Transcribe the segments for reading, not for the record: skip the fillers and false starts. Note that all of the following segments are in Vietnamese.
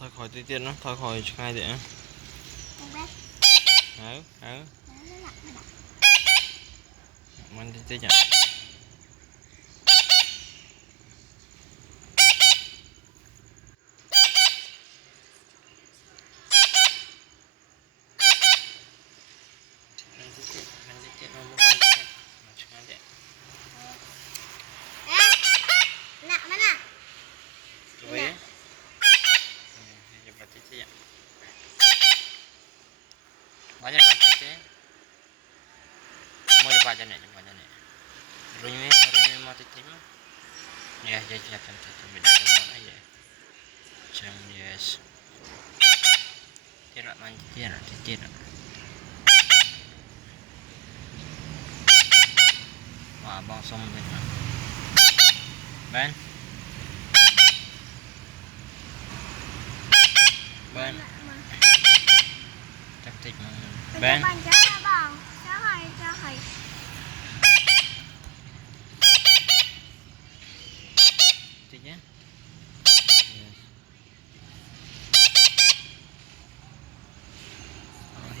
thôi khỏi tí tiền nó thôi khỏi ngay để mình tí tiền banyak banget ya mau coba aja nih runynya mau titik ya jam beda jam aja jam yes tidak mancing tidak wah bang som Ben taktik Ben tiknya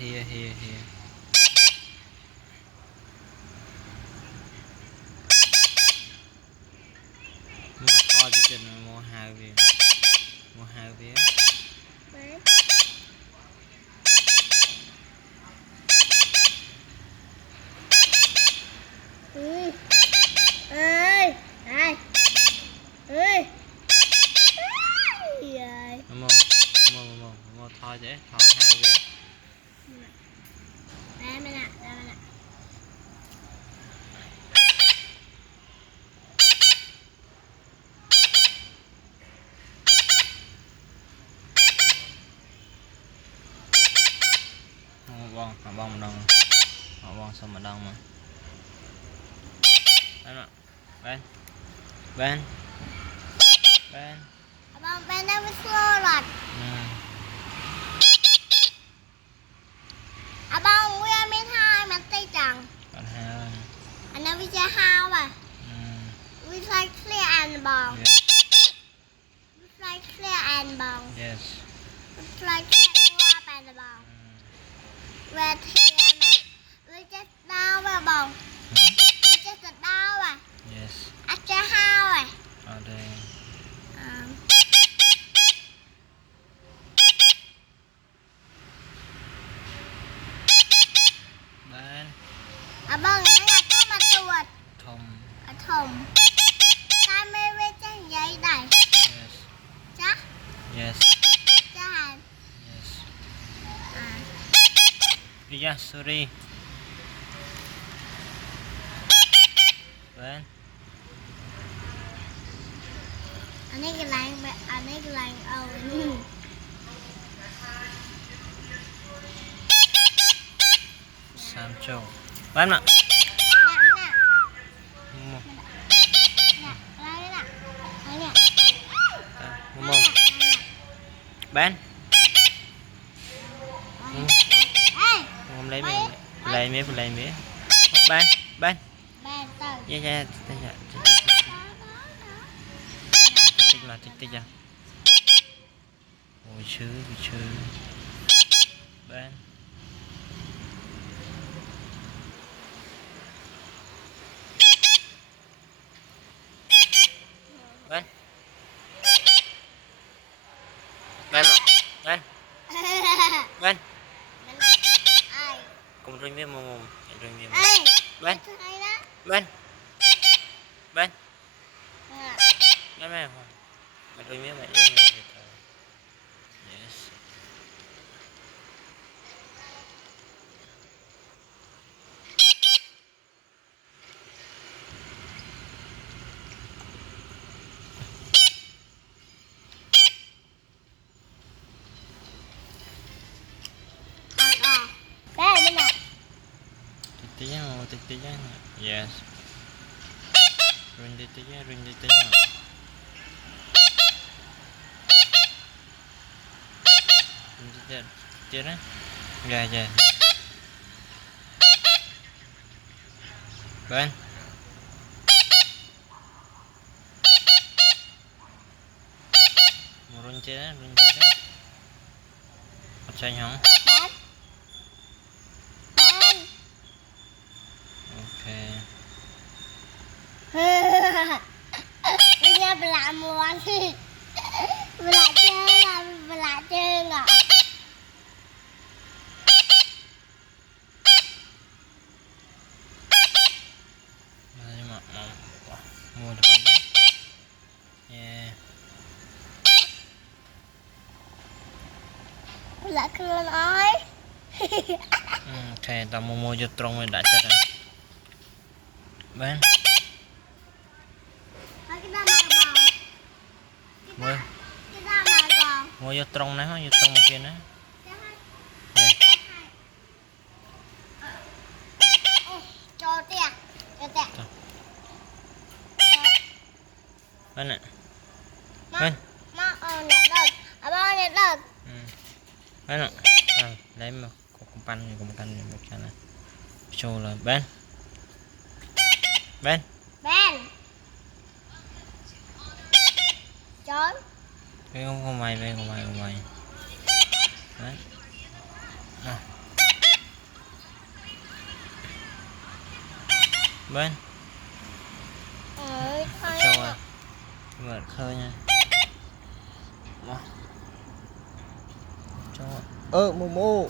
here mua to cho chân mua hai viên mua to chứ to hai viên bong đồng bong xong mà đông mà Ben abang Ben dah bersolat abang we mấy hai mà tay chẳng còn hai anh nói với cha hao à we like clear and bong we like clear and bong yes we like clear and bong về thì mà we just đau về bong we just đau à yes anh cha hao à ở đây abang ingat tu matuat thùng kami wecha vậy đây yes chắc yes chắc yes yeah sorry Ben anh ấy cái lạnh Sam Châu Ben ạ Ben lấy mía Ben yeah tích ra ôi chứ Ben cùng rinh với mồm Ben mẹ rinh với mẹ yes tiknya yes run tiknya chết á dạ Ben run chết á Chanh không? Bên. Ok. Bây giờ mình làm món. Mình lại chơi là mình lại chơi à. Mua được bánh. Yeah. Mình lại cười nói. Ok, tao mua vô trong rồi đã chết rồi. Bên. Cái đó mà bò. Mua. Cái đó mà bò. Mua vô trong này, vô trong một kia nữa. Cho tiền. Cho tiền. Bên nè. Má. Bên. Má nhặt được. Ba nhặt được. Bên nè. Lấy một con pan một cái này. Show là bên. Bên. Ben. Trốn. Cái con mày bên con mày. Đấy. Bên. Show à. Mở khơi nha. Show. Momo.